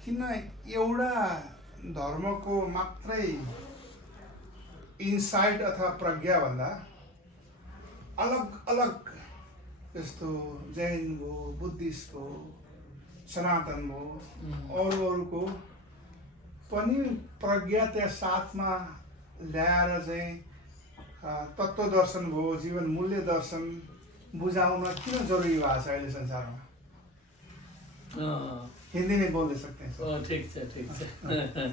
किन एउटा धर्मको मात्रै इन्साइट अथवा प्रज्ञाभन्दा अलग अलग जस्तो जैन भयो, बुद्धिस्ट भयो, सनातन भयो, अरूको पनि प्रज्ञा त्यहाँ साथमा ल्याएर चाहिँ तत्त्व दर्शन भयो, जीवन मूल्य दर्शन बुझाउन किन जरुरी भएको छ अहिले संसारमा? हिंदी में बोल सकते हैं। ठीक है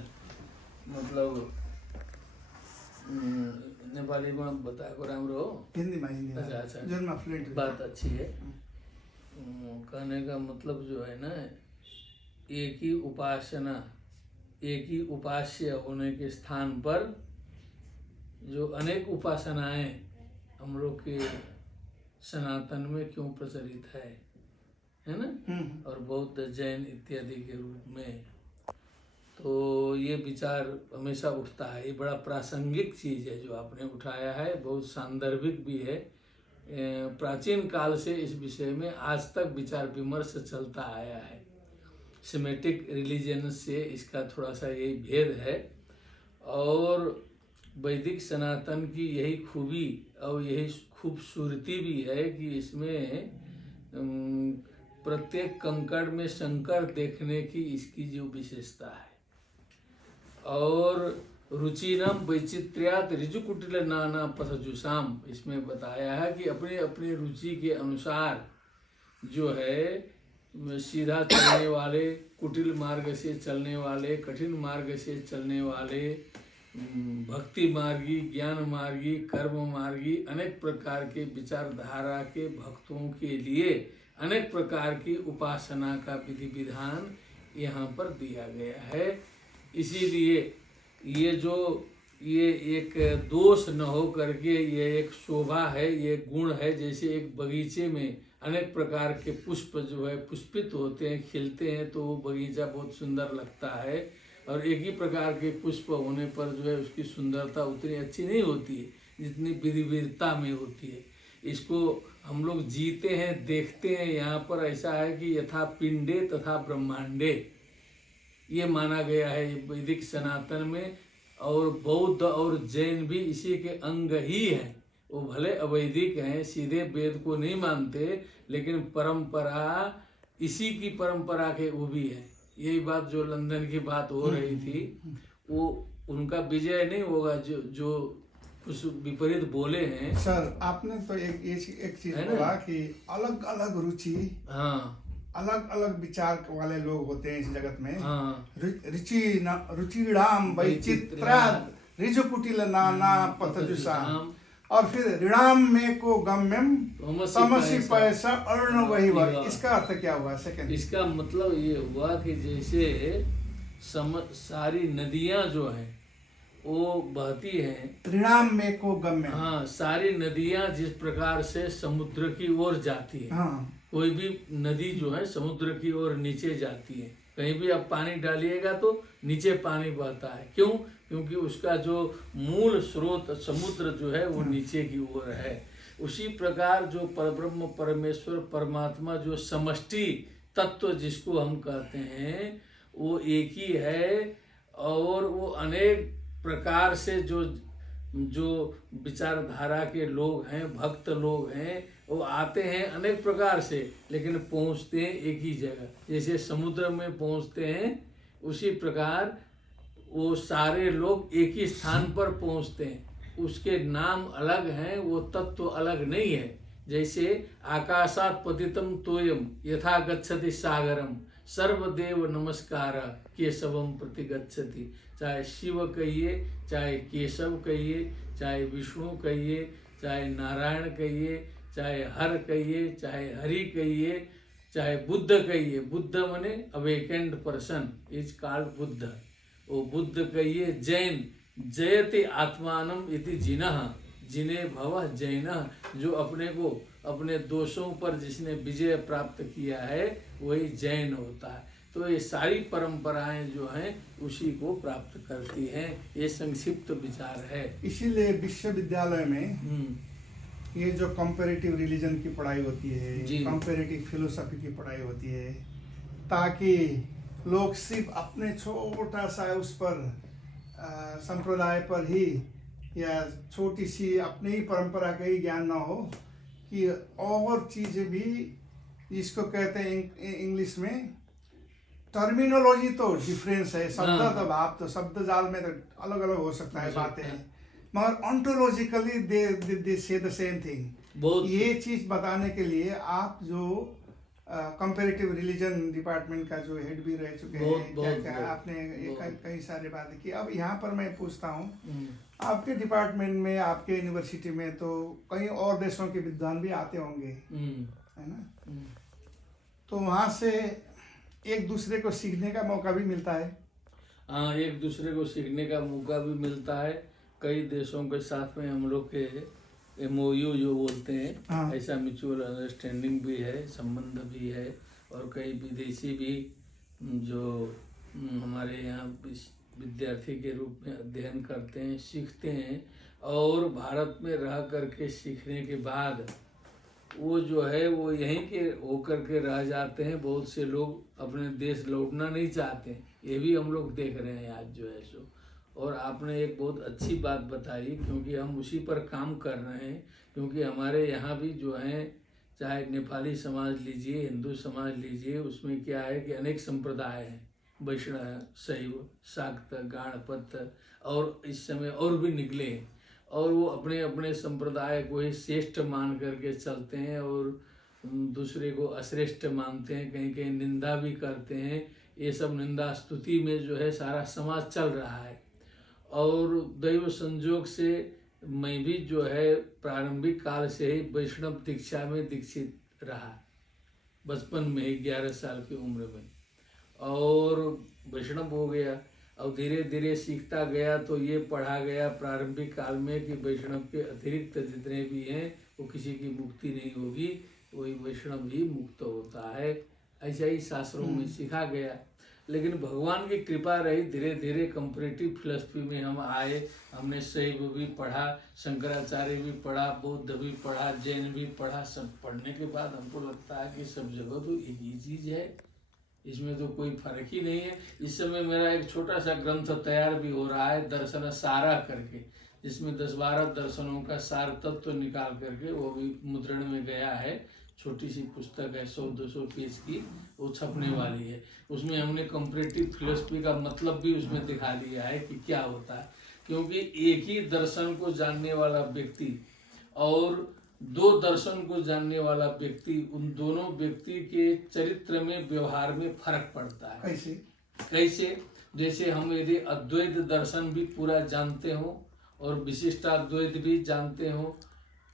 मतलब नेपाली में बताएको राम्रो हो, हिंदी में अच्छा जुनमा फ्लुएंट बात अच्छी है। कहने का मतलब जो है ना, एक ही उपासना, एक ही उपास्य होने के स्थान पर जो अनेक उपासनाएं हम लोग के सनातन में क्यों प्रचलित है ना, और बौद्ध जैन इत्यादि के रूप में, तो ये विचार हमेशा उठता है। ये बड़ा प्रासंगिक चीज है जो आपने उठाया है, बहुत सांदर्भिक भी है। प्राचीन काल से इस विषय में आज तक विचार विमर्श चलता आया है। सेमेटिक रिलीजन से इसका थोड़ा सा यही भेद है, और वैदिक सनातन की यही खूबी और यही खूबसूरती भी है कि इसमें प्रत्येक कंकड़ में शंकर देखने की इसकी जो विशेषता है। और रुचिरम वैचित्र्यात ऋजुकुटिल नाना पथजुषाम, इसमें बताया है कि अपने अपने रुचि के अनुसार जो है सीधा चलने वाले, कुटिल मार्ग से चलने वाले, कठिन मार्ग से चलने वाले, भक्ति मार्गी, ज्ञान मार्गी, कर्म मार्गी, अनेक प्रकार के विचारधारा के भक्तों के लिए अनेक प्रकार की उपासना का विधि विधान यहाँ पर दिया गया है। इसीलिए ये एक दोष न हो करके ये एक शोभा है, ये गुण है। जैसे एक बगीचे में अनेक प्रकार के पुष्प जो है पुष्पित होते हैं, खिलते हैं, तो वो बगीचा बहुत सुंदर लगता है। और एक ही प्रकार के पुष्प होने पर जो है उसकी सुंदरता उतनी अच्छी नहीं होती है जितनी विविधता में होती है। इसको हम लोग जीते हैं, देखते हैं। यहाँ पर ऐसा है कि यथा पिंडे तथा ब्रह्मांडे, ये माना गया है वैदिक सनातन में। और बौद्ध और जैन भी इसी के अंग ही हैं। वो भले अवैदिक हैं, सीधे वेद को नहीं मानते, लेकिन परंपरा, इसी की परंपरा के वो भी हैं। यही बात जो लंदन की बात हो रही थी, वो उनका विजय नहीं होगा जो कुछ विपरीत बोले हैं। सर आपने तो एक चीज बोला कि अलग अलग रुचि, हाँ, अलग अलग विचार वाले लोग होते हैं इस जगत में। हाँ, रुचिराम वैचित्राद ऋजुकुटिल नाना पथजुषाम, और फिर ऋणाम में को गम्यम तमसि पैसा अर्ण वही वह। इसका अर्थ क्या हुआ? सेकंड, इसका मतलब ये हुआ कि जैसे सारी नदियां जो हैं वो बहती हैं, ऋणाम में को गम्यम, हाँ, सारी नदियां जिस प्रकार से समुद्र की ओर जाती है, हाँ, कोई भी नदी जो है समुद्र की ओर नीचे जाती है। कहीं भी आप पानी डालिएगा तो नीचे पानी बहता है। क्यों? क्योंकि उसका जो मूल स्रोत समुद्र जो है वो नीचे की ओर है। उसी प्रकार जो परब्रह्म परमेश्वर परमात्मा जो समष्टि तत्व जिसको हम कहते हैं, वो एक ही है। और वो अनेक प्रकार से जो विचारधारा के लोग हैं, भक्त लोग हैं, वो आते हैं अनेक प्रकार से, लेकिन पहुंचते हैं एक ही जगह। जैसे समुद्र में पहुंचते हैं, उसी प्रकार वो सारे लोग एक ही स्थान पर पहुंचते हैं। उसके नाम अलग हैं, वो तत्व अलग नहीं है। जैसे आकाशात पतितम तोयम यथा गच्छति सागरम सर्वदेव नमस्कार केशवम प्रति गच्छति। चाहे शिव कहिए, चाहे केशव कहिए, चाहे विष्णु कहिए, चाहे नारायण कहिए, चाहे हर कहिए, चाहे हरि कहिए, चाहे बुद्ध कहिए। बुद्ध माने awakened person is called Buddha. वो बुद्ध कहिए। जैन जयति आत्मानम इति जिनः जिने भवः जैनः, जो अपने को अपने दोषों पर जिसने विजय प्राप्त किया है वही जैन होता है। तो ये सारी परंपराएं जो हैं उसी को प्राप्त करती हैं। ये संक्षिप्त विचार है। इसीलिए विश्वविद्यालय में ये जो कंपैरेटिव रिलीजन की पढ़ाई होती जी। है, कंपैरेटिव फिलोसफी की पढ़ाई होती है, ताकि लोग सिर्फ अपने छोटा सा उस पर संप्रदाय पर ही या छोटी सी अपनी ही परंपरा का ही ज्ञान ना हो, कि और चीज़ें भी, जिसको कहते हैं इंग्लिश में टर्मिनोलॉजी तो डिफरेंस है, शब्द हाँ। तो भाव तो शब्द जाल में तो अलग अलग हो सकता है हो सकता बातें, है। मगर ऑन्टोलॉजिकली दे से द सेम थिंग। बहुत ये चीज़ बताने के लिए आप जो कंपैरेटिव रिलीजन डिपार्टमेंट का जो हेड भी रह चुके बहुत- हैं, बहुत- क्या बहुत- आपने बहुत। कई सारे बातें की। अब यहाँ पर मैं पूछता हूँ, हम्म। आपके डिपार्टमेंट में, आपके यूनिवर्सिटी में तो कई और देशों के विद्वान भी आते होंगे, है ना? तो वहाँ से एक दूसरे को सीखने का मौका भी मिलता है। हाँ, एक दूसरे को सीखने का मौका भी मिलता है। कई देशों के साथ में हम लोग के MOU जो बोलते हैं, हाँ। ऐसा म्यूचुअल अंडरस्टैंडिंग भी है, संबंध भी है। और कई विदेशी भी जो हमारे यहाँ विद्यार्थी के रूप में अध्ययन करते हैं, सीखते हैं, और भारत में रह करके सीखने के बाद वो जो है वो यहीं के होकर के रह जाते हैं। बहुत से लोग अपने देश लौटना नहीं चाहते हैं, ये भी हम लोग देख रहे हैं आज जो है सो। और आपने एक बहुत अच्छी बात बताई, क्योंकि हम उसी पर काम कर रहे हैं। क्योंकि हमारे यहाँ भी जो हैं, चाहे नेपाली समाज लीजिए, हिंदू समाज लीजिए, उसमें क्या है कि अनेक संप्रदाय हैं, वैष्णव, शैव, शाक्त, गाणपत्य, और इस समय और भी निकले हैं। और वो अपने अपने संप्रदाय को ही श्रेष्ठ मान करके चलते हैं, और दूसरे को अश्रेष्ठ मानते हैं, कहीं कहीं निंदा भी करते हैं। ये सब निंदा स्तुति में जो है सारा समाज चल रहा है। और दैव संजोग से मैं भी जो है प्रारंभिक काल से ही वैष्णव दीक्षा में दीक्षित रहा, बचपन में ही 11 साल की उम्र में, और वैष्णव हो गया। और धीरे धीरे सीखता गया तो ये पढ़ा गया प्रारंभिक काल में कि वैष्णव के अतिरिक्त जितने भी हैं वो किसी की मुक्ति नहीं होगी, वही वैष्णव ही मुक्त होता है। ऐसा ही शास्त्रों में सीखा गया। लेकिन भगवान की कृपा रही, धीरे धीरे कंपैरेटिव फिलॉसफी में हम आए। हमने शैव भी पढ़ा, शंकराचार्य भी पढ़ा, बौद्ध भी पढ़ा, जैन भी पढ़ा। सब पढ़ने के बाद हमको लगता है कि सब जगह तो एक ही चीज़ है, इसमें तो कोई फर्क ही नहीं है। इस समय मेरा एक छोटा सा ग्रंथ तैयार भी हो रहा है, दर्शन सारा करके, जिसमें 10-12 दर्शनों का सार तत्व निकाल करके वो भी मुद्रण में गया है। छोटी सी पुस्तक है, 100-200 पेज की, वो छपने वाली है। उसमें हमने कंपैरेटिव फिलॉसफी का मतलब भी उसमें दिखा दिया है कि क्या होता है। क्योंकि एक ही दर्शन को जानने वाला व्यक्ति और 2 दर्शन को जानने वाला व्यक्ति, उन दोनों व्यक्ति के चरित्र में, व्यवहार में फर्क पड़ता है। कैसे? जैसे हम यदि अद्वैत दर्शन भी पूरा जानते हो और विशिष्टाद्वैत भी जानते हो,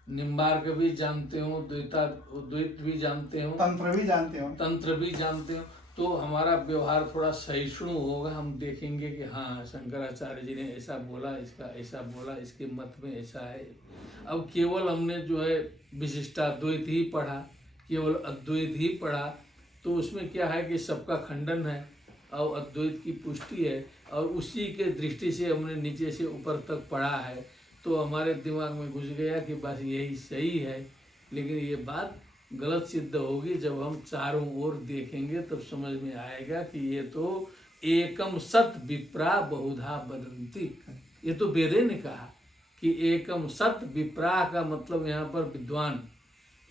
निम्बार्क भी जानते हो, द्वैत भी जानते हो, तंत्र भी जानते हो, तो हमारा व्यवहार थोड़ा सहिष्णु होगा। हम देखेंगे कि हाँ, शंकराचार्य जी ने ऐसा बोला, इसका ऐसा बोला, इसके मत में ऐसा है। अब केवल हमने जो है विशिष्टाद्वैत ही पढ़ा, केवल अद्वैत ही पढ़ा, तो उसमें क्या है कि सबका खंडन है और अद्वैत की पुष्टि है, और उसी के दृष्टि से हमने नीचे से ऊपर तक पढ़ा है। तो हमारे दिमाग में घुस गया कि बस यही सही है। लेकिन ये बात गलत सिद्ध होगी। जब हम चारों ओर देखेंगे तब समझ में आएगा कि ये तो एकम सत विप्रा बहुधा वदंती, ये तो वेदे ने कहा कि एकम सत विप्रा का मतलब यहाँ पर विद्वान,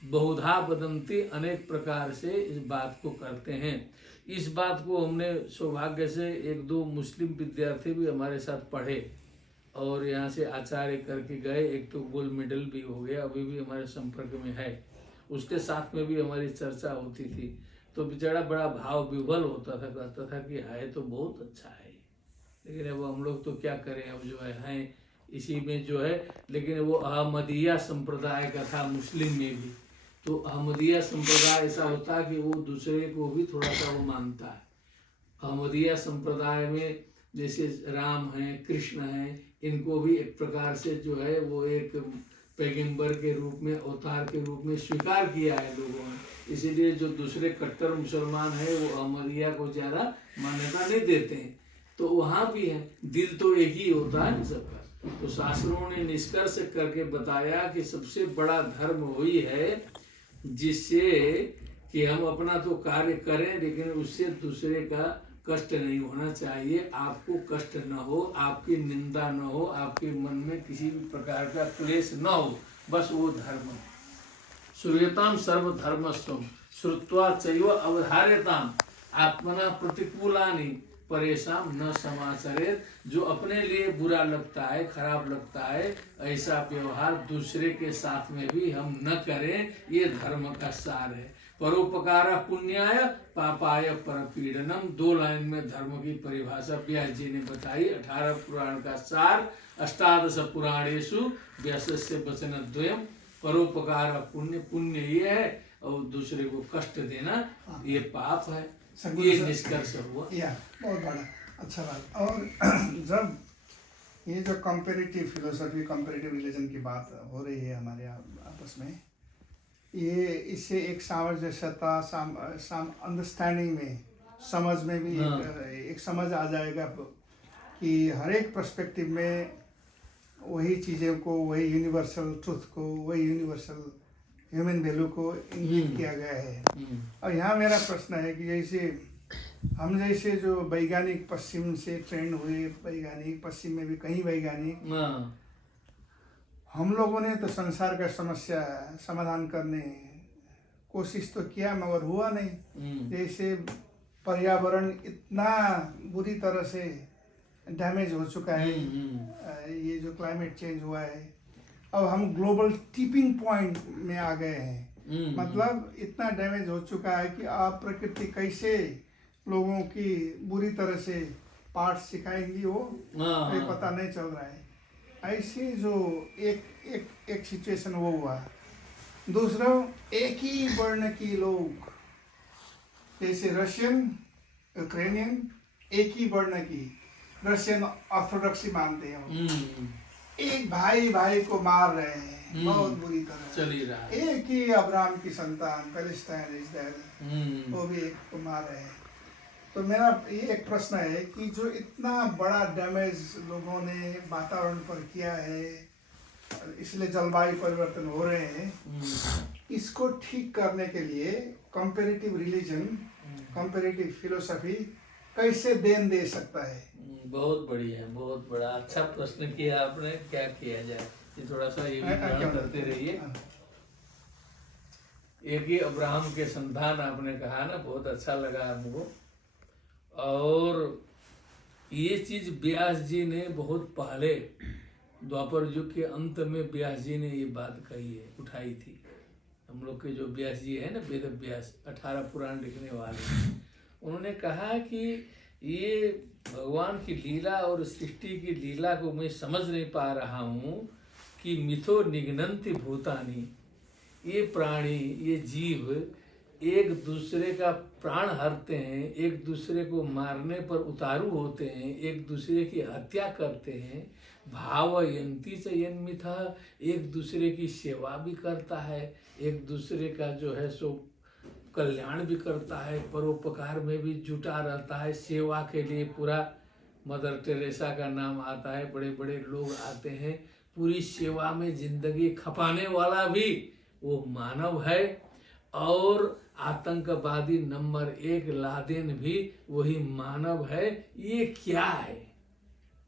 बहुधा वदंती अनेक प्रकार से इस बात को करते हैं। इस बात को हमने सौभाग्य से 1-2 मुस्लिम विद्यार्थी भी हमारे साथ पढ़े और यहाँ से आचार्य करके गए। एक तो गोल्ड मेडल भी हो गया, अभी भी हमारे संपर्क में है। उसके साथ में भी हमारी चर्चा होती थी, तो बेचारा बड़ा भाव विह्वल होता था, कहता था कि है तो बहुत अच्छा है, लेकिन अब हम लोग तो क्या करें, अब जो है हैं इसी में जो है। लेकिन वो अहमदिया संप्रदाय का था मुस्लिम में भी। तो अहमदिया संप्रदाय ऐसा होता है कि वो दूसरे को भी थोड़ा सा वो मानता है। अहमदिया संप्रदाय में जैसे राम हैं, कृष्ण हैं, इनको भी एक प्रकार से जो है वो एक पैगंबर के रूप में, अवतार के रूप में स्वीकार किया है लोगों ने। इसीलिए जो दूसरे कट्टर मुसलमान है वो अहमदिया को ज़्यादा मान्यता नहीं देते हैं। तो वहाँ भी है, दिल तो एक ही होता है सबका। तो शास्त्रों ने निष्कर्ष करके बताया कि सबसे बड़ा धर्म वही है जिससे कि हम अपना तो कार्य करें लेकिन उससे दूसरे का कष्ट नहीं होना चाहिए, आपको कष्ट न हो, आपकी निंदा न हो, आपके मन में किसी भी प्रकार का क्लेश न हो, बस वो धर्म है। श्रूयताम सर्वधर्मस्वम श्रुत्वा चैव अवधार्यताम आत्मना प्रतिकूलानि परेशान न समाचरेत। जो अपने लिए बुरा लगता है, खराब लगता है, ऐसा व्यवहार दूसरे के साथ में भी हम न करें, ये धर्म का सार है। परोपकार पुण्याय पापाय परपीड़नम, 2 लाइन में धर्म की परिभाषा व्यास जी ने बताई। 18 पुराण का सार, 18 पुराणेषु व्यासस्य वचनद्वयम्। परोपकार पुण्य, पुण्य ये है और दूसरे को कष्ट देना ये पाप है, ये निष्कर्ष हुआ। बहुत बड़ा अच्छा बात। और जब ये जो कंपेरेटिव फिलोसफी, कंपेरेटिव रिलीजन की बात हो रही है हमारे आपस में, ये इससे एक सामंजस्यता, अंडरस्टैंडिंग में, समझ में भी एक समझ आ जाएगा कि हर एक पर्सपेक्टिव में वही चीज़ों को, वही यूनिवर्सल ट्रुथ को, वही यूनिवर्सल ह्यूमन वैल्यू को इंगित किया गया है। और यहाँ मेरा प्रश्न है कि जैसे जो वैज्ञानिक पश्चिम से ट्रेंड हुए, वैज्ञानिक पश्चिम में भी कई वैज्ञानिक, हम लोगों ने तो संसार का समस्या समाधान करने कोशिश तो किया मगर हुआ नहीं। जैसे पर्यावरण इतना बुरी तरह से डैमेज हो चुका है, ये जो क्लाइमेट चेंज हुआ है, अब हम ग्लोबल टिपिंग पॉइंट में आ गए हैं। मतलब इतना डैमेज हो चुका है कि आप प्रकृति कैसे लोगों की बुरी तरह से पाठ सिखाएंगी वो पता नहीं चल रहा है। ऐसी जो एक सिचुएशन वो हुआ। दूसरा, एक ही वर्ण की लोग, जैसे रशियन, यूक्रेनियन, एक ही वर्ण की, रशियन ऑर्थोडॉक्सी मानते हैं, एक भाई को मार रहे हैं बहुत बुरी तरह, चल ही रहा है। एक ही अब्राहम की संतान पैलेस्टाइन, इजराइल, वो भी एक को मार रहे हैं। तो मेरा ये एक प्रश्न है कि जो इतना बड़ा डैमेज लोगों ने वातावरण पर किया है, इसलिए जलवायु परिवर्तन हो रहे हैं, इसको ठीक करने के लिए कंपैरेटिव रिलीजन, कंपैरेटिव फिलोसफी कैसे देन दे सकता है? बहुत बढ़िया है, बहुत बड़ा अच्छा प्रश्न किया आपने। क्या किया जाए, ये थोड़ा सा ये भी ध्यान करते रहिए। एक ही अब्राहम के संतान आपने कहा ना, बहुत अच्छा लगा हमको। और ये चीज व्यास जी ने बहुत पहले द्वापर युग के अंत में व्यास जी ने ये बात कही है, उठाई थी। हम लोग के जो व्यास जी है ना, वेद व्यास, 18 पुराण लिखने वाले, उन्होंने कहा कि ये भगवान की लीला और सृष्टि की लीला को मैं समझ नहीं पा रहा हूँ कि मिथो निघ्नन्ति भूतानि, ये प्राणी, ये जीव एक दूसरे का प्राण हरते हैं, एक दूसरे को मारने पर उतारू होते हैं, एक दूसरे की हत्या करते हैं। भावयन्ति च यन्मिथा, एक दूसरे की सेवा भी करता है, एक दूसरे का जो है सो कल्याण भी करता है, परोपकार में भी जुटा रहता है, सेवा के लिए पूरा, मदर टेरेसा का नाम आता है, बड़े बड़े लोग आते हैं, पूरी सेवा में जिंदगी खपाने वाला भी वो मानव है। और आतंकवादी नंबर 1 लादेन भी वही मानव है। ये क्या है,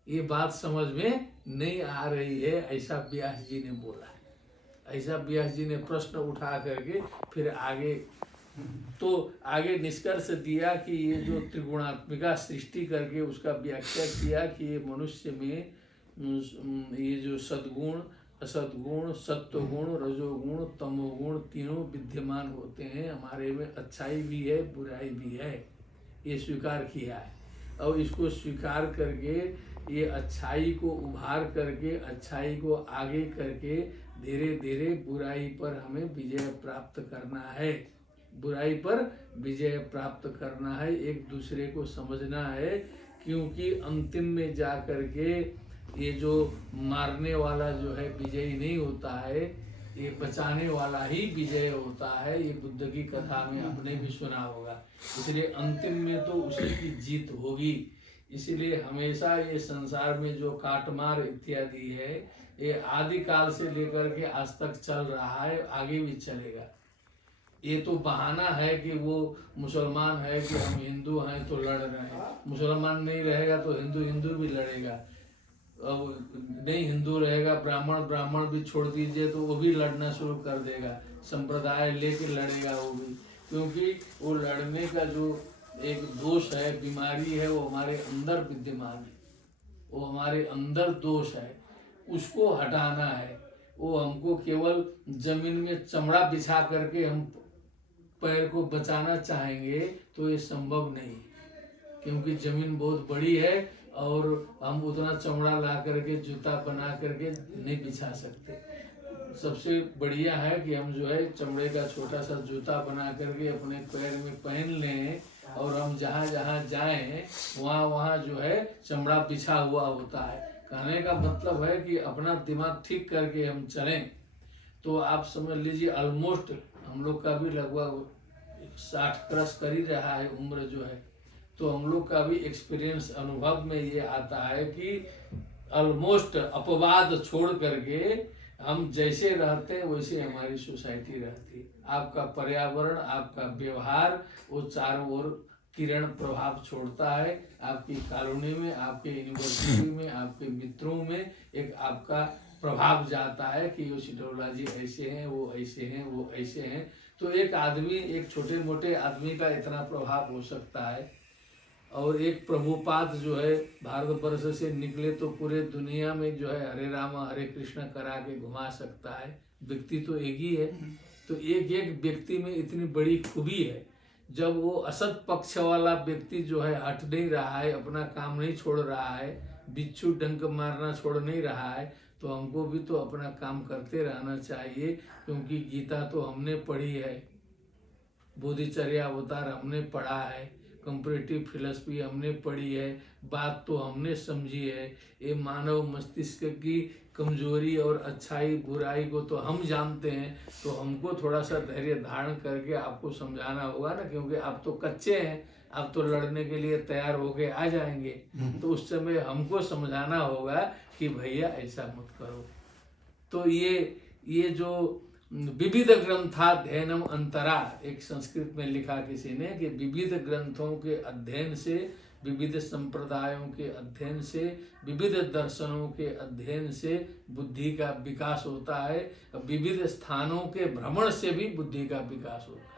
ये बात समझ में नहीं आ रही है, ऐसा व्यास जी ने बोला है। ऐसा व्यास जी ने प्रश्न उठा करके फिर आगे निष्कर्ष दिया कि ये जो त्रिगुणात्मिका सृष्टि करके उसका व्याख्या किया कि ये मनुष्य में ये जो सद्गुण, असद्गुण, सत्वगुण, रजोगुण, तमोगुण तीनों विद्यमान होते हैं। हमारे में अच्छाई भी है, बुराई भी है, ये स्वीकार किया है। और इसको स्वीकार करके ये अच्छाई को उभार करके, अच्छाई को आगे करके धीरे धीरे बुराई पर हमें विजय प्राप्त करना है, बुराई पर विजय प्राप्त करना है, एक दूसरे को समझना है। क्योंकि अंतिम में जा करके ये जो मारने वाला जो है विजयी नहीं होता है, ये बचाने वाला ही विजय होता है। ये बुद्ध की कथा में आपने भी सुना होगा। इसलिए अंतिम में तो उसी की जीत होगी। इसीलिए हमेशा ये संसार में जो काटमार इत्यादि है ये आदि काल से लेकर के आज तक चल रहा है, आगे भी चलेगा। ये तो बहाना है कि वो मुसलमान है कि हम हिंदू हैं तो लड़ रहे हैं। मुसलमान नहीं रहेगा तो हिंदू भी लड़ेगा। अब नहीं हिंदू रहेगा ब्राह्मण भी छोड़ दीजिए तो वो भी लड़ना शुरू कर देगा, संप्रदाय लेके लड़ेगा वो भी, क्योंकि वो लड़ने का जो एक दोष है, बीमारी है, वो हमारे अंदर विद्यमान है, वो हमारे अंदर दोष है, उसको हटाना है। वो हमको केवल जमीन में चमड़ा बिछा करके हम पैर को बचाना चाहेंगे तो ये संभव नहीं, क्योंकि जमीन बहुत बड़ी है और हम उतना चमड़ा ला करके जूता बना करके नहीं बिछा सकते। सबसे बढ़िया है कि हम जो है चमड़े का छोटा सा जूता बना करके अपने पैर में पहन लें और हम जहाँ जहाँ जाएं वहाँ जो है चमड़ा बिछा हुआ होता है। कहने का मतलब है कि अपना दिमाग ठीक करके हम चलें। तो आप समझ लीजिए ऑलमोस्ट हम लोग का भी लगभग 60 क्रॉस कर ही रहा है उम्र जो है, तो हम लोग का भी एक्सपीरियंस अनुभव में ये आता है कि ऑलमोस्ट अपवाद छोड़ करके हम जैसे रहते हैं वैसे हमारी सोसाइटी रहती है। आपका पर्यावरण, आपका व्यवहार वो चारों ओर किरण प्रभाव छोड़ता है। आपकी कॉलोनी में, आपके यूनिवर्सिटी में, आपके मित्रों में एक आपका प्रभाव जाता है कि यो सिटौला जी ऐसे हैं, वो ऐसे हैं, वो ऐसे हैं। तो एक आदमी, एक छोटे मोटे आदमी का इतना प्रभाव हो सकता है। और एक प्रभुपाद जो है भारतवर्ष से निकले तो पूरे दुनिया में जो है हरे राम हरे कृष्ण करा के घुमा सकता है। व्यक्ति तो एक ही है, तो एक एक व्यक्ति में इतनी बड़ी खूबी है। जब वो असत पक्ष वाला व्यक्ति जो है हट नहीं रहा है, अपना काम नहीं छोड़ रहा है, बिच्छू डंक मारना छोड़ नहीं रहा है, तो हमको भी तो अपना काम करते रहना चाहिए। क्योंकि गीता तो हमने पढ़ी है, बोधिचर्या अवतार हमने पढ़ा है, कंपैरेटिव फिलॉसफी हमने पढ़ी है, बात तो हमने समझी है। ये मानव मस्तिष्क की कमजोरी और अच्छाई बुराई को तो हम जानते हैं, तो हमको थोड़ा सा धैर्य धारण करके आपको समझाना होगा ना, क्योंकि आप तो कच्चे हैं, आप तो लड़ने के लिए तैयार होके आ जाएंगे। तो उस समय हमको समझाना होगा कि भैया ऐसा मत करो। तो ये जो विविध ग्रंथाध्ययनम अंतरा, एक संस्कृत में लिखा किसी ने कि विविध ग्रंथों के अध्ययन से, विविध संप्रदायों के अध्ययन से, विविध दर्शनों के अध्ययन से बुद्धि का विकास होता है। विविध स्थानों के भ्रमण से भी बुद्धि का विकास होता है।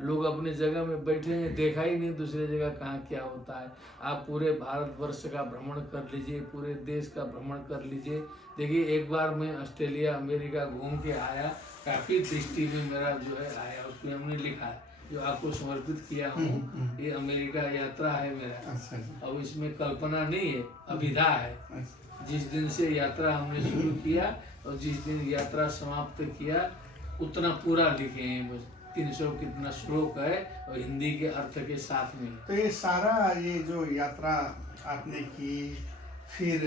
लोग अपने जगह में बैठे हैं, देखा ही नहीं दूसरे जगह कहाँ क्या होता है। आप पूरे भारतवर्ष का भ्रमण कर लीजिए, पूरे देश का भ्रमण कर लीजिए। देखिए, एक बार मैं ऑस्ट्रेलिया अमेरिका घूम के आया, काफ़ी दृष्टि में मेरा जो है आया, उसमें हमने लिखा है जो आपको समर्पित किया हूँ। ये अमेरिका यात्रा है मेरा। अब इसमें कल्पना नहीं है, अभिधा है। जिस दिन से यात्रा हमने शुरू किया और जिस दिन यात्रा समाप्त किया उतना पूरा लिखे हैं, बस 300 कितना श्लोक है और हिंदी के अर्थ के साथ में। तो ये सारा ये जो यात्रा आपने की, फिर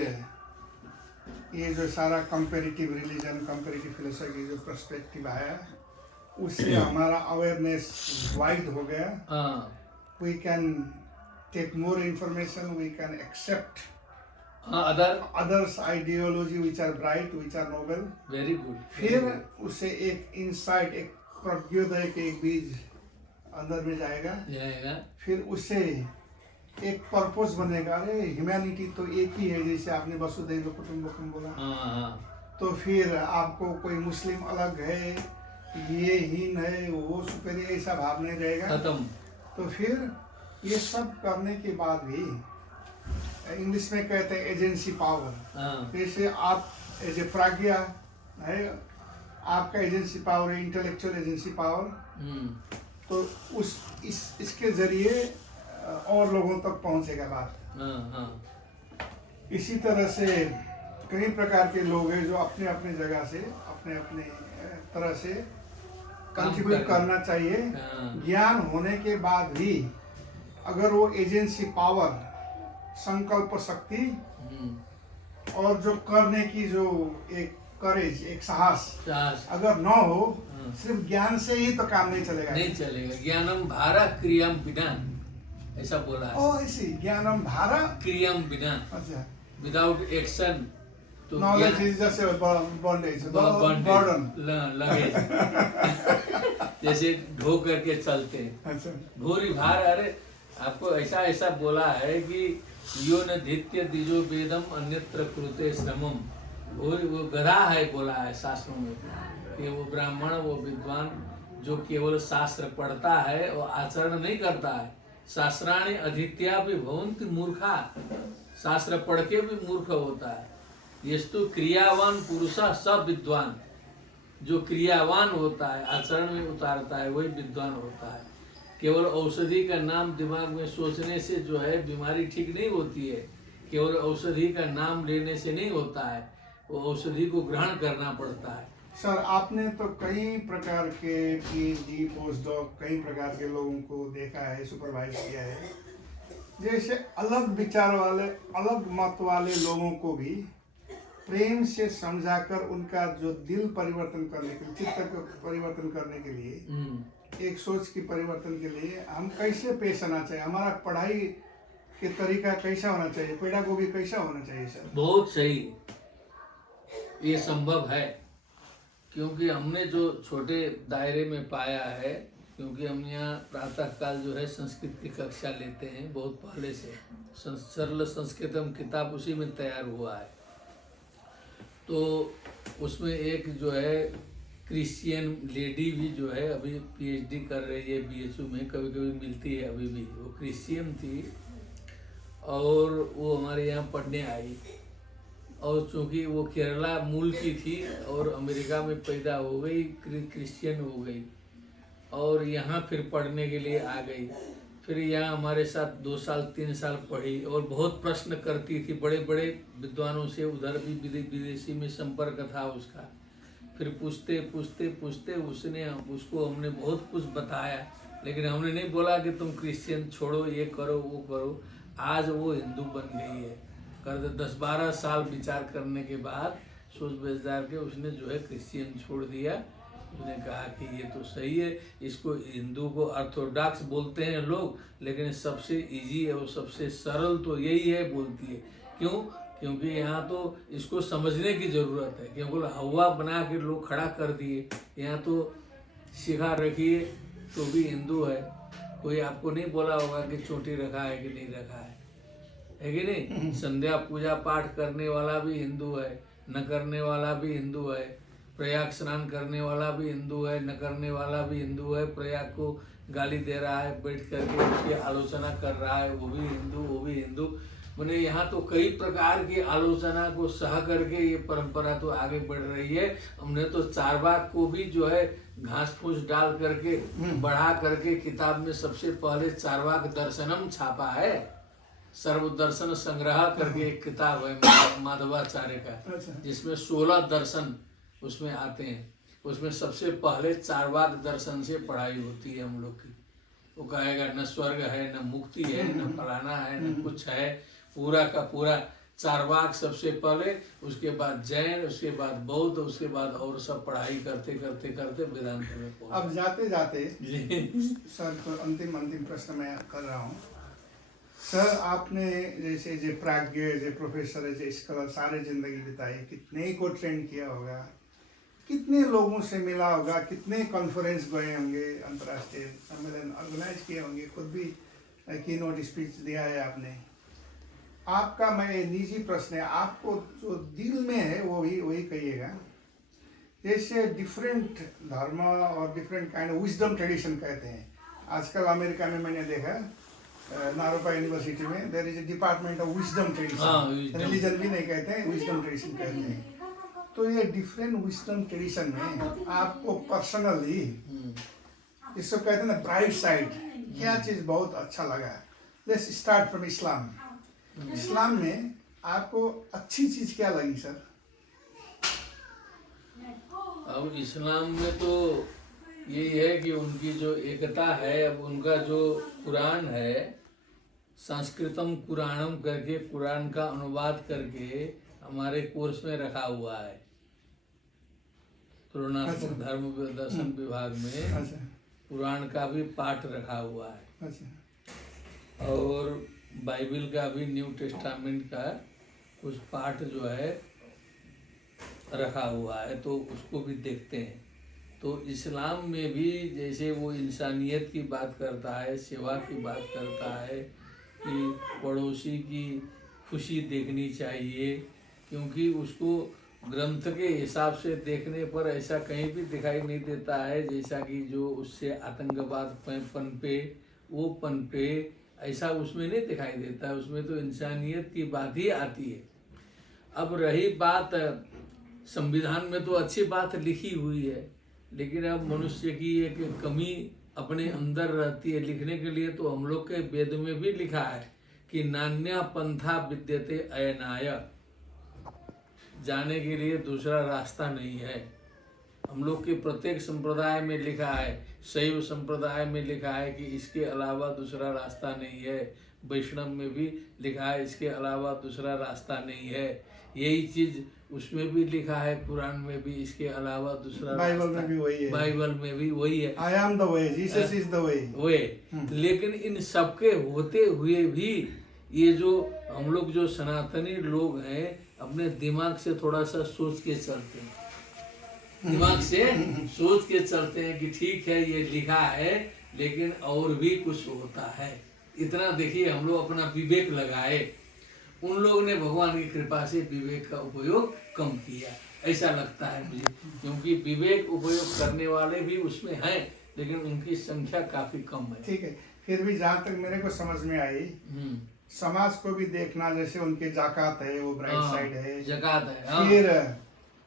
ये जो सारा कंपैरेटिव रिलीजन, कंपैरेटिव फिलोसफी जो पर्सपेक्टिव आया, उससे हमारा अवेयरनेस वाइड हो गया। We can take more information, we can accept others ideology which are bright, which are noble. Very good. फिर उससे एक इंसाइट, एक प्रज्ञोदय के एक बीज अंदर में जाएगा। फिर उससे एक पर्पस बनेगा। अरे ह्यूमैनिटी तो एक ही है, जैसे आपने वसुधैव कुटुंबकम बोला। तो फिर आपको कोई मुस्लिम अलग है, ये हीन है, वो सुपीरियर, ऐसा भाव नहीं रहेगा। तो फिर ये सब करने के बाद भी इंग्लिश में कहते हैं एजेंसी पावर। जैसे आप एज ए प्राज्ञा है, आपका एजेंसी पावर है, इंटेलेक्चुअल एजेंसी पावर। तो इसके जरिए और लोगों तक पहुंचेगा बात। इसी तरह से कई प्रकार के लोग हैं जो अपने अपने जगह से, अपने अपने तरह से कंट्रीब्यूट करना चाहिए। ज्ञान होने के बाद भी अगर वो एजेंसी पावर, संकल्प शक्ति और जो करने की जो एक करेज, एक साहस अगर न हो, सिर्फ ज्ञान से ही तो काम नहीं चलेगा। नहीं चलेगा। ज्ञानम भारा क्रियाम विधान। ऐसा बोला है। ओ ऐसी ज्ञानम धारा। क्रियम बिना, अच्छा। विदाउट एक्शन तो knowledge is just bondage, burden burden. Luggage. जैसे ढो करके चलते हैं, अच्छा। भूरी भार। अरे आपको ऐसा ऐसा बोला है कि यो न धित्य दिजो वेदम अन्यत्र कृते श्रमम। वो गधा है बोला है शास्त्रों में कि वो ब्राह्मण, वो विद्वान जो केवल शास्त्र पढ़ता है और आचरण नहीं करता है। शास्त्राणि अधीत्या भी भवन्ति मूर्खा, शास्त्र पढ़ के भी मूर्ख होता है। यस्तु क्रियावान पुरुषा सब विद्वान, जो क्रियावान होता है, आचरण में उतारता है, वही विद्वान होता है। केवल औषधि का नाम दिमाग में सोचने से जो है बीमारी ठीक नहीं होती है। केवल औषधि का नाम लेने से नहीं होता है, वो औषधि को ग्रहण करना पड़ता है। सर आपने तो कई प्रकार के पीएचडी, पोस्ट डॉक, कई प्रकार के लोगों को देखा है, सुपरवाइज किया है। जैसे अलग विचार वाले, अलग मत वाले लोगों को भी प्रेम से समझाकर उनका जो दिल परिवर्तन करने के लिए, चित्त को परिवर्तन करने के लिए, एक सोच की परिवर्तन के लिए हम कैसे पेश आना चाहिए? हमारा पढ़ाई के तरीका कैसा होना चाहिए? पेडागोगी कैसा होना चाहिए सर? बहुत सही, ये संभव है। क्योंकि हमने जो छोटे दायरे में पाया है, क्योंकि हम यहाँ प्रातः काल जो है संस्कृत की कक्षा लेते हैं बहुत पहले से। सरल संस्कृतम किताब उसी में तैयार हुआ है। तो उसमें एक जो है क्रिश्चियन लेडी भी जो है अभी पीएचडी कर रही है बीएचयू में, कभी कभी मिलती है अभी भी। वो क्रिश्चियन थी और वो हमारे यहाँ पढ़ने आई, और चूँकि वो केरला मूल की थी और अमेरिका में पैदा हो गई, क्रिश्चियन हो गई, और यहाँ फिर पढ़ने के लिए आ गई। फिर यहाँ हमारे साथ 2 साल 3 साल पढ़ी और बहुत प्रश्न करती थी बड़े बड़े विद्वानों से। उधर भी विदेशी में संपर्क था उसका। फिर पूछते पूछते पूछते उसको हमने बहुत कुछ बताया, लेकिन हमने नहीं बोला कि तुम क्रिश्चियन छोड़ो, ये करो वो करो। आज वो हिंदू बन गई है। कर 10-12 साल विचार करने के बाद सोच विचार के उसने जो है क्रिश्चियन छोड़ दिया। उसने कहा कि ये तो सही है, इसको हिंदू को ऑर्थोडॉक्स बोलते हैं लोग, लेकिन सबसे इजी है और सबसे सरल तो यही है बोलती है। क्यों? क्योंकि यहाँ तो इसको समझने की ज़रूरत है। क्योंकि हवा बना के लोग खड़ा कर दिए, यहाँ तो सिखा रखिए तो भी हिंदू है। कोई आपको नहीं बोला होगा कि चोटी रखा है कि नहीं रखा है कि नहीं? संध्या पूजा पाठ करने वाला भी हिंदू है, न करने वाला भी हिंदू है। प्रयाग स्नान करने वाला भी हिंदू है, न करने वाला भी हिंदू है। प्रयाग को गाली दे रहा है, बैठ करके उसकी आलोचना कर रहा है, वो भी हिंदू, वो भी हिंदू। मैंने यहाँ तो कई प्रकार की आलोचना को सह करके ये परंपरा तो आगे बढ़ रही है। हमने तो चारवाक को भी जो है घास फूस डाल करके बढ़ा करके किताब में सबसे पहले चारवाक दर्शनम छापा है। सर्वदर्शन संग्रह करके एक किताब है माधवाचार्य का, जिसमें 16 दर्शन उसमें आते हैं। उसमें सबसे पहले चारवाक दर्शन से पढ़ाई होती है हम लोग की। वो कहेगा न स्वर्ग है, न मुक्ति है, न फलाना है, न कुछ है। पूरा का पूरा चारवाक सबसे पहले, उसके बाद जैन, उसके बाद बौद्ध, उसके बाद और सब पढ़ाई करते करते करते वेदांत में पहुंचे। अब जाते जाते सर को अंतिम प्रश्न मैं कर रहा हूँ सर। आपने जैसे जो प्राज्ञ, जो प्रोफेसर है, जो स्कॉलर, सारे जिंदगी बिताई, कितने को ट्रेन किया होगा, कितने लोगों से मिला होगा, कितने कॉन्फ्रेंस गए होंगे, अंतर्राष्ट्रीय सम्मेलन ऑर्गेनाइज किए होंगे, खुद भी की नोट स्पीच दिया है आपने। आपका मैं निजी प्रश्न है, आपको जो दिल में है वो वही कहिएगा। जैसे डिफरेंट धर्म और different kind of wisdom tradition कहते हैं। आजकल अमेरिका में मैंने देखा नारोपा यूनिवर्सिटी में there is a department of wisdom tradition. Religion भी नहीं कहते हैं, विजडम ट्रेडिशन कहते हैं। तो ये डिफरेंट विजडम ट्रेडिशन में आपको पर्सनली, इसको कहते हैं ना ब्राइट साइड, क्या चीज़ बहुत अच्छा लगा? Let's start from Islam. इस्लाम में आपको अच्छी चीज़ क्या लगी सर? अब इस्लाम में तो यही है कि उनकी जो एकता है। अब उनका जो कुरान है, संस्कृतम कुरानम करके कुरान का अनुवाद करके हमारे कोर्स में रखा हुआ है। तुलनात्मक धर्म दर्शन विभाग में कुरान का भी पाठ रखा हुआ है। और बाइबल का भी न्यू टेस्टामेंट का कुछ पार्ट जो है रखा हुआ है, तो उसको भी देखते हैं। तो इस्लाम में भी जैसे वो इंसानियत की बात करता है, सेवा की बात करता है कि पड़ोसी की खुशी देखनी चाहिए, क्योंकि उसको ग्रंथ के हिसाब से देखने पर ऐसा कहीं भी दिखाई नहीं देता है जैसा कि जो उससे आतंकवाद पनपे वो पनपे, ऐसा उसमें नहीं दिखाई देता है। उसमें तो इंसानियत की बात ही आती है। अब रही बात, संविधान में तो अच्छी बात लिखी हुई है, लेकिन अब मनुष्य की एक कमी अपने अंदर रहती है। लिखने के लिए तो हम लोग के वेद में भी लिखा है कि नान्या पंथा विद्यते अयनाय, जाने के लिए दूसरा रास्ता नहीं है। हम लोग के प्रत्येक संप्रदाय में लिखा है, शैव संप्रदाय में लिखा है कि इसके अलावा दूसरा रास्ता नहीं है, वैष्णव में भी लिखा है इसके अलावा दूसरा रास्ता नहीं है। यही चीज उसमें भी लिखा है, कुरान में भी इसके अलावा दूसरा बाइबल में भी वही है, बाइबल में भी वही है, I am the way, Jesus is the way. लेकिन इन सबके होते हुए भी ये जो हम लोग जो सनातनी लोग हैं अपने दिमाग से थोड़ा सा सोच के चलते हैं, दिमाग से सोच के चलते हैं कि ठीक है ये लिखा है लेकिन और भी कुछ होता है। इतना देखिए हम लोग अपना विवेक लगाए, उन लोगों ने भगवान की कृपा से विवेक का उपयोग कम किया, ऐसा लगता है मुझे, क्योंकि विवेक उपयोग करने वाले भी उसमें हैं लेकिन उनकी संख्या काफी कम है। ठीक है, फिर भी जहाँ तक मेरे को समझ में आई, समाज को भी देखना, जैसे उनके जाकात है वो ब्राइट साइड है, जकात है। फिर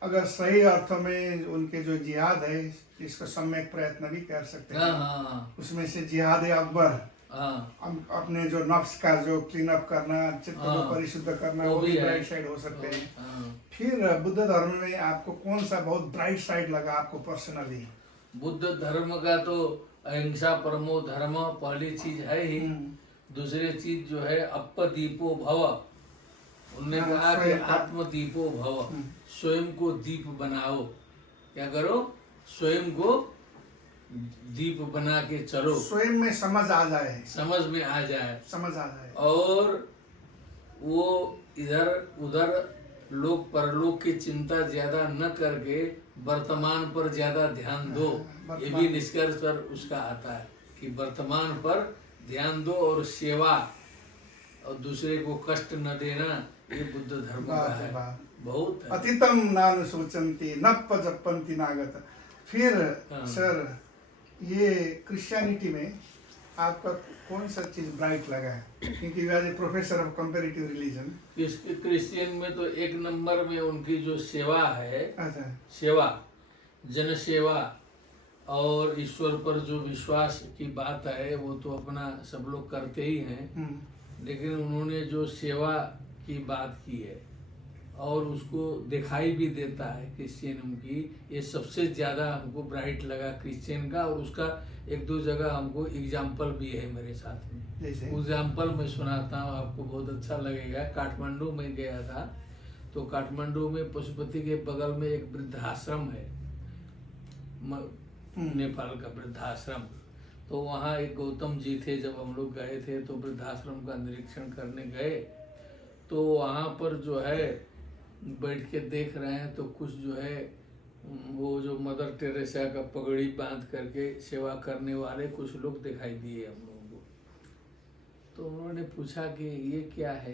अगर सही अर्थों में उनके जो जिहाद है इसको सम्यक प्रयत्न भी कर सकते हैं। उसमें से जिहाद अकबर, अपने जो नफ्स का जो क्लीन अप करना, चित्त को परिशुद्ध करना, वो भी ब्राइट साइड हो सकते हैं। फिर बुद्ध धर्म में आपको कौन सा बहुत ब्राइट साइड लगा आपको पर्सनली? बुद्ध धर्म का तो अहिंसा परमो धर्म पहली चीज है ही। दूसरी चीज जो है अपदीपो भव, उन्होंने कहा कि आत्मदीपो भव, स्वयं को दीप बनाओ। क्या करो? स्वयं को दीप बना के चलो, स्वयं में समझ आ जाए, समझ में आ जाए, समझ आ जाए। और वो इधर उधर लोग परलोक की चिंता ज्यादा न करके वर्तमान पर ज्यादा ध्यान दो। ये भी निष्कर्ष पर उसका आता है कि वर्तमान पर ध्यान दो और सेवा और दूसरे को कष्ट न देना, ये बुद्ध धर्म का है। बहुत है। अतीतम नानु सोचंती नप्प जपंती नागत। फिर सर ये क्रिश्चियनिटी में आपका कौन सा चीज ब्राइट लगा है? क्योंकि you are a professor of comparative religion. Christian में तो एक नंबर में उनकी जो सेवा है, अच्छा, सेवा, जन सेवा और ईश्वर पर जो विश्वास की बात है वो तो अपना सब लोग करते ही हैं, लेकिन उन्होंने जो सेवा की बात की है और उसको दिखाई भी देता है क्रिश्चियन की, ये सबसे ज़्यादा हमको ब्राइट लगा क्रिश्चियन का। और उसका एक दो जगह हमको एग्जाम्पल भी है मेरे साथ में। एग्जाम्पल मैं सुनाता हूँ, आपको बहुत अच्छा लगेगा। काठमांडू में गया था, तो काठमांडू में पशुपति के बगल में एक वृद्धाश्रम है, नेपाल का वृद्धाश्रम। तो वहाँ एक गौतम जी थे, जब हम लोग गए थे तो वृद्धाश्रम का निरीक्षण करने गए, तो वहाँ पर जो है बैठ के देख रहे हैं तो कुछ जो है वो जो मदर टेरेसा का पगड़ी बांध करके सेवा करने वाले कुछ लोग दिखाई दिए हम लोगों को। तो उन्होंने पूछा कि ये क्या है?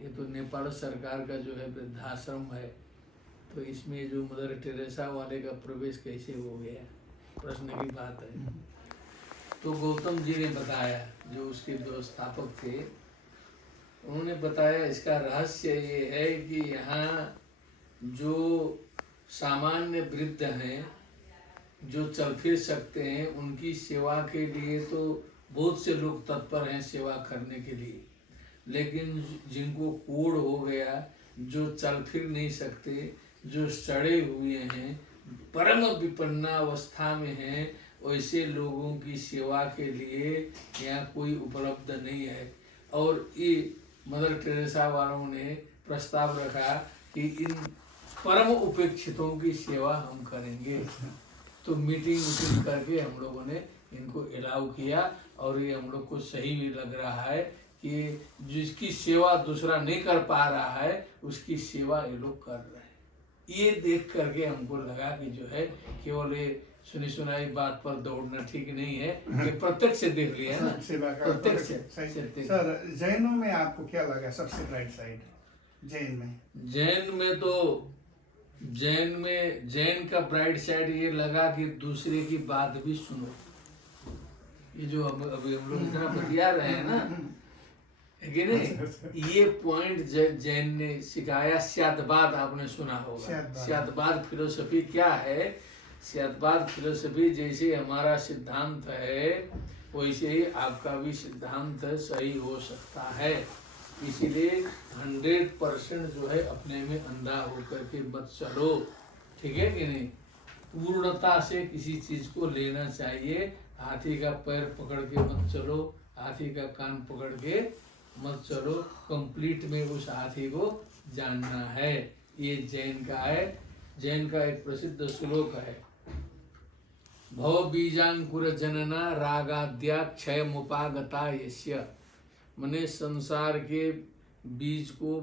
ये तो नेपाल सरकार का जो है वृद्धाश्रम है, तो इसमें जो मदर टेरेसा वाले का प्रवेश कैसे हो गया? प्रश्न की बात है। तो गौतम जी ने बताया, जो उसके व्यवस्थापक थे, उन्होंने बताया इसका रहस्य ये है कि यहाँ जो सामान्य वृद्ध हैं, जो चल फिर सकते हैं, उनकी सेवा के लिए तो बहुत से लोग तत्पर हैं सेवा करने के लिए, लेकिन जिनको कोढ़ हो गया, जो चल फिर नहीं सकते, जो सड़े हुए हैं, परम विपन्ना अवस्था में हैं, वैसे लोगों की सेवा के लिए यहाँ कोई उपलब्ध नहीं है। और ये मदर टेरेसा वालों ने प्रस्ताव रखा कि इन परम उपेक्षितों की सेवा हम करेंगे। तो मीटिंग करके हम लोगों ने इनको अलाउ किया और ये हम लोग को सही भी लग रहा है कि जिसकी सेवा दूसरा नहीं कर पा रहा है उसकी सेवा ये लोग कर रहे हैं। ये देख करके हमको लगा कि जो है केवल ये सुनी सुनाई बात पर दौड़ना ठीक नहीं है, ये प्रत्यक्ष से देख लिया है ना, सेवा का प्रत्यक्ष सही। से देख। सर जैनों में आपको क्या लगा सबसे ब्राइट साइड जैन में? जैन का ब्राइट साइड ये लगा कि दूसरे की बात भी सुनो। ये जो अभी हम लोग इतना बतिया रहे हैं ना, है कि नहीं, ये पॉइंट जैन ने सिखाया। स्यादवाद आपने सुना होगा। स्यादवाद फिलोसफी क्या है? स्यादवाद फिलोसफी जैसे हमारा सिद्धांत है वैसे ही आपका भी सिद्धांत सही हो सकता है। इसीलिए 100% जो है अपने में अंधा होकर के मत चलो, ठीक है कि नहीं। पूर्णता से किसी चीज को लेना चाहिए। हाथी का पैर पकड़ के मत चलो, हाथी का कान पकड़ के मत चलो, कंप्लीट में उस हाथी को जानना है। ये जैन का है। जैन का एक प्रसिद्ध श्लोक है, भव बीजांकुर जनना रागाद्या क्षय मुपागता यस्य। मने संसार के बीज को,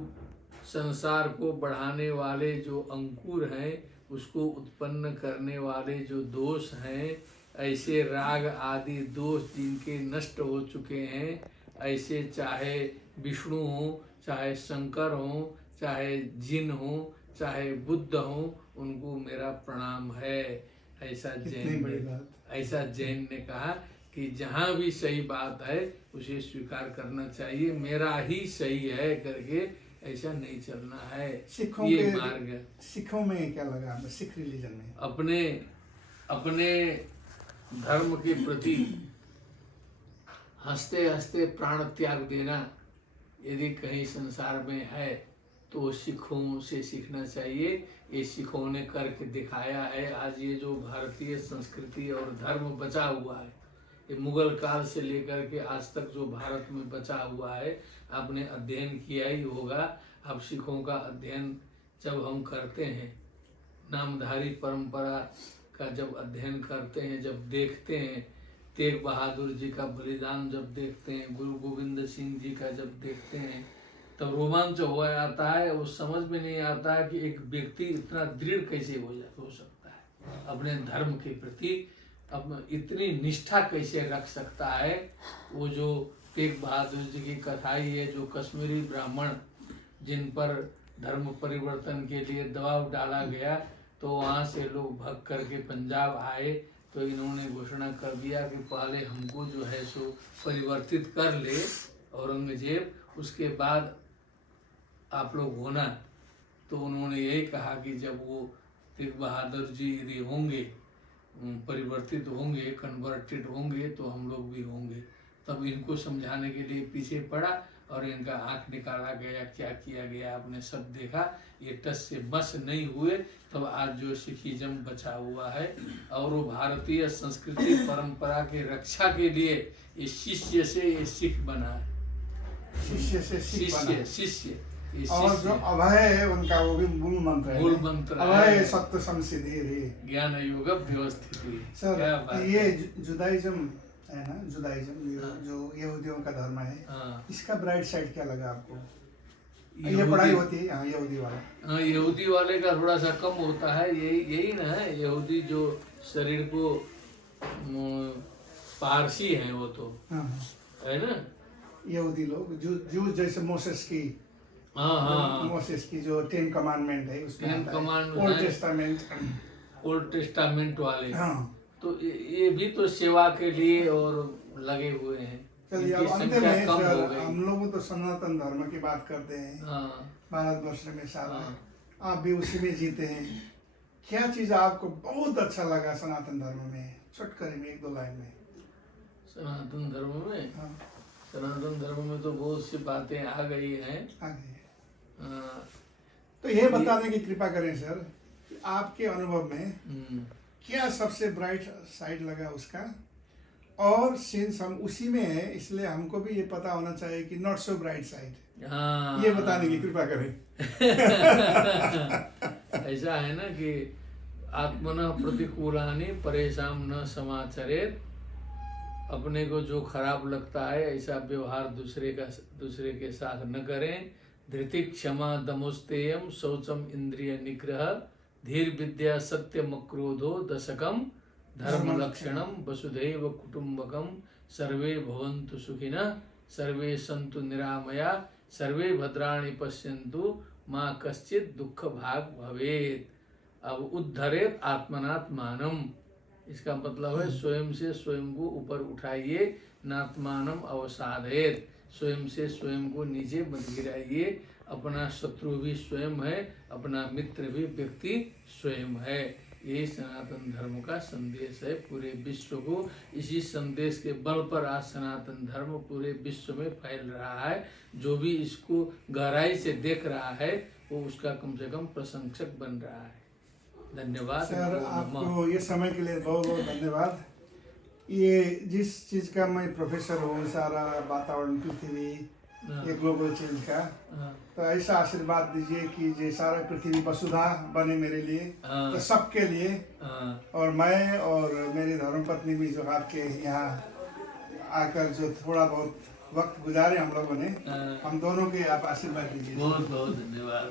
संसार को बढ़ाने वाले जो अंकुर हैं, उसको उत्पन्न करने वाले जो दोष हैं, ऐसे राग आदि दोष जिनके नष्ट हो चुके हैं, ऐसे चाहे विष्णु हो, चाहे शंकर हो, चाहे जिन हो, चाहे बुद्ध हो, उनको मेरा प्रणाम है। ऐसा जैन ने कहा कि जहाँ भी सही बात है उसे स्वीकार करना चाहिए, मेरा ही सही है करके ऐसा नहीं चलना है। ये मार्ग है। सिखों में क्या लगा? सिख रिलीजन में अपने धर्म के प्रति हंसते हंसते प्राण त्याग देना यदि कहीं संसार में है तो सिखों से सीखना चाहिए। ये सिखों ने करके दिखाया है। आज ये जो भारतीय संस्कृति और धर्म बचा हुआ है, ये मुगल काल से लेकर के आज तक जो भारत में बचा हुआ है, आपने अध्ययन किया ही होगा। अब सिखों का अध्ययन जब हम करते हैं, नामधारी परंपरा का जब अध्ययन करते हैं, जब देखते हैं, तेग बहादुर जी का बलिदान जब देखते हैं, गुरु गोविंद सिंह जी का जब देखते हैं, तब रोमांच हो जाता है। वो समझ में नहीं आता है कि एक व्यक्ति इतना दृढ़ कैसे हो सकता है अपने धर्म के प्रति, अब इतनी निष्ठा कैसे रख सकता है। वो जो तेग बहादुर जी की कथा ही है, जो कश्मीरी ब्राह्मण जिन पर धर्म परिवर्तन के लिए दबाव डाला गया, तो वहाँ से लोग भाग करके पंजाब आए, तो इन्होंने घोषणा कर दिया कि पहले हमको जो है सो परिवर्तित कर ले औरंगजेब, उसके बाद आप लोग होना। तो उन्होंने यही कहा कि जब वो तेग बहादुर जी यदि होंगे, परिवर्तित होंगे, कन्वर्टेड होंगे, तो हम लोग भी होंगे। तब इनको समझाने के लिए पीछे पड़ा और इनका आँख निकाला गया, क्या किया गया आपने सब देखा। ये टस से बस नहीं हुए, तब आज जो सिखिज्म बचा हुआ है। और वो भारतीय संस्कृति परंपरा के रक्षा के लिए ये शिष्य से ये सिख बना है। शिष्य और जो अभय है उनका वो भी मूल मंत्र है। मूल मंत्र अभय सत्य संसिद्धि ज्ञान योग व्यवस्थित। सर ये जुदाइज्म है ना, जुदाइज्म जो यहूदियों का धर्म है, इसका ब्राइट साइड क्या लगा आपको? ये पढ़ाई होती है यहाँ यहूदी वाला? हाँ, यहूदी वाले का थोड़ा सा कम होता है। यही ना है, यहूदी जो शरीर को पारसी है वो तो है ना। यहूदी लोग जो जैसे मोसेस की, मोसेस की जो 10 कमांडमेंट है उसमें ओल्ड टेस्टामेंट वाले, तो ये भी तो सेवा के लिए और लगे हुए हैं। चलिए अब अंत में हम लोग तो सनातन धर्म की बात करते हैं। भारतवर्ष में सारा आप भी उसी में जीते हैं। क्या चीज आपको बहुत अच्छा लगा सनातन धर्म में? चुटकुले में 1-2 लाइन में। सनातन धर्म में सनातन धर्म में तो बहुत सी बातें आ गई हैं। तो ये बताने की कृपा करें सर, आपके अनुभव में क्या सबसे ब्राइट साइड लगा उसका, और सिंस हम उसी में है इसलिए हमको भी ये पता होना चाहिए कि नॉट सो ब्राइट साइड, ये बताने की कृपा करें। ऐसा है ना कि आत्मनः प्रतिकूलानि परेशान न समाचरेत, अपने को जो खराब लगता है ऐसा व्यवहार दूसरे के साथ न करें। धृति क्षमा दमोस्तेयम शौचम इंद्रिय निग्रह धीर विद्या सत्यम क्रोधो दशकम धर्म लक्षणम वसुधैव कुटुंबकम सर्वे भवन्तु सुखिनः सर्वे सन्तु निरामया सर्वे भद्राणि पश्यन्तु माँ कश्चित दुख भाग भवेत। अब उद्धरेत आत्मनात्मानम, इसका मतलब है स्वयं से स्वयं को ऊपर उठाइए। नात्मानम अवसादेत, स्वयं से स्वयं को नीचे मत गिराइए। अपना शत्रु भी स्वयं है, अपना मित्र भी व्यक्ति स्वयं है। ये सनातन धर्म का संदेश है पूरे विश्व को। इसी संदेश के बल पर आज सनातन धर्म पूरे विश्व में फैल रहा है। जो भी इसको गहराई से देख रहा है वो उसका कम से कम प्रशंसक बन रहा है। धन्यवाद सर, आपको ये समय के लिए बहुत बहुत धन्यवाद। ये जिस चीज़ का मैं प्रोफेसर हूँ, सारा वातावरण पृथ्वी, ये ग्लोबल चेंज का, तो ऐसा आशीर्वाद दीजिए कि ये सारा पृथ्वी वसुधा बने मेरे लिए, तो सबके लिए। और मैं और मेरी धर्मपत्नी भी जो आपके यहाँ आकर जो थोड़ा बहुत वक्त गुजारे हम लोगों ने, हम दोनों के आप आशीर्वाद दीजिए। बहुत बहुत धन्यवाद।